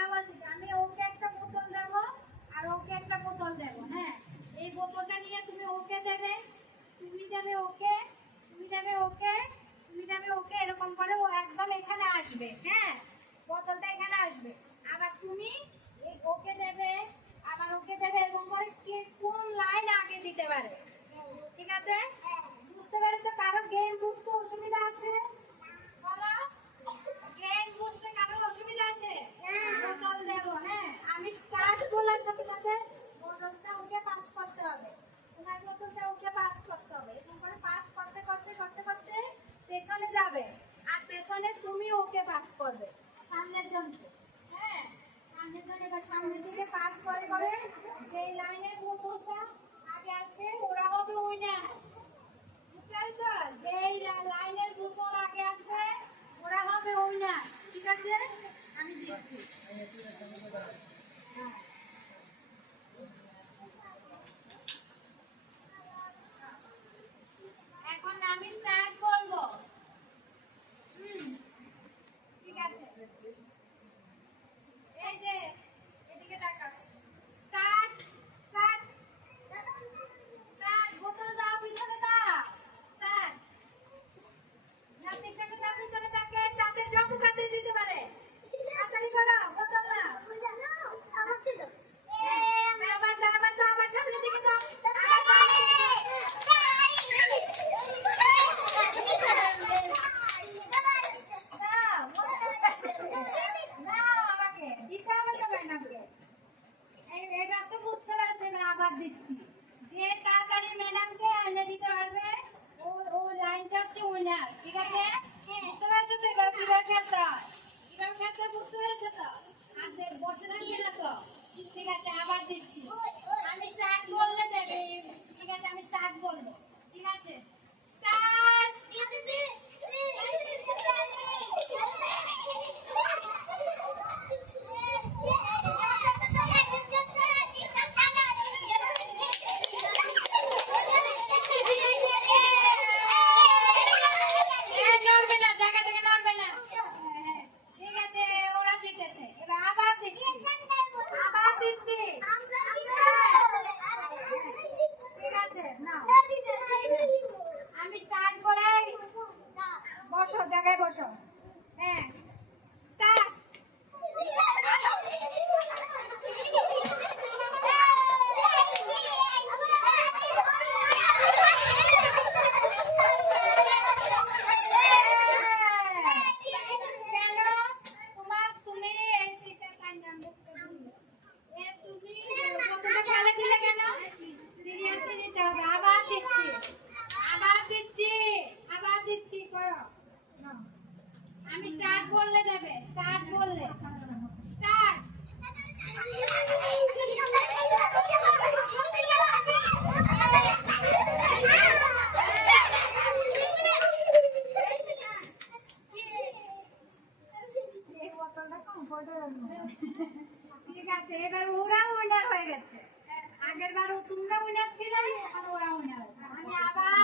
এবার বলছি আমি ওকে একটা বোতল দেব আর ওকে একটা বোতল দেব। হ্যাঁ, এই বোতলটা নিয়ে তুমি ওকে দেবে, তুমি দেবে ওকে, তুমি দেবে ওকে, তুমি দেবে ওকে, এরকম করে ও একদম এখানে আসবে। হ্যাঁ, বোতলটা এখানে আসবে। আবার তুমি ওকে দেবে, আবার ওকে দেবে, এরকম করে কে কোন লাইন আগে দিতে পারে। ঠিক আছে? বুঝতে পেরেছো? কারো গেম বুঝতে অসুবিধা আছে? বলো, গেম বুঝতে কারো অসুবিধা আছে? বোতল দেবো। হ্যাঁ, আমি স্টার্ট বলার সাথে সাথে বোতলটা ওকে পাস করতে হবে। তোমার বোতলটা ওকে পাস করতে হবে। এরকম করে পাস করতে করতে করতে করতে পেছনে যাবে, আর পেছনে তুমি ওকে পাস করবে সামনের জন্য। হ্যাঁ, সামনের জন্য এবার সামনের দিকে পাস করে করে যেই লাইনের বোতলটা আগে আসবে ওরা হবে উইনার। বুঝতে পেরেছো? যেই লাইনের বোতল আগে আসবে ওরা হবে উইনার। ঠিক আছে, আমি দিচ্ছি। হ্যাঁ, এখন আমি স্টার্ট করবো। হুম, ঠিক আছে। এই যে এদিকে তাকাও। Start, start, start. বোতল দাও, পিছনে দাও। স্টার্ট। না, পিছনে দাও, পিছনে তাকে তাতে জম্মু কাটে দিতে পারে। তাড়াতাড়ি করো, বোতল নাও। আমাকে দাও। আবার দাও, আবার দাও, আবার সামনের দিকে দাও। আবার সামনের দাও, আমাকে দিতে হবে তো ম্যাডামকে। এবার তো বুঝতে পারছে না, আবার দিচ্ছি। যে তাড়াতাড়ি ম্যাডামকে এনে দিতে পারবে ও ও লাইনটা হচ্ছে উইনার। ঠিক আছে, বুঝতে পারছো তো? এবার কিভাবে খেলতে হয়, কিভাবে খেলতে হয় বুঝতে পেরেছো তো? আর বসে থাকবে না তো। ঠিক আছে, আবার দিচ্ছি। আমি স্টার্ট বললে দেবে। ঠিক আছে, আমি স্টার্ট বলবো। ঠিক আছে, স্টার্ট। নড়বে না, জায়গা থেকে নড়বে না। হ্যাঁ, ঠিক আছে, ওরা জিতেছে। এবার আবার দিচ্ছি, আবার দিচ্ছি। ঠিক আছে, নাও। আমি স্টার্ট করে বসো, জায়গায় বসো। হ্যাঁ, স্টার্ট। কেন তোমার তুমি এই টিচার টাইম জানবে? তুমি প্রথমে খেলে দিলে কেন? সিরিয়াসলি নিতে হবে। আবার দিচ্ছি, আবার দিচ্ছি, আবার দিচ্ছি। করো, নাও। আমি স্টার্ট বললে দেবে। স্টার্ট বললে স্টার্ট। ঠিক আছে, এবার ওরা উইনার হয়ে গেছে। আগের বার তোমরা উইনার ছিলে, এখন ওরা উইনার। আমি আবার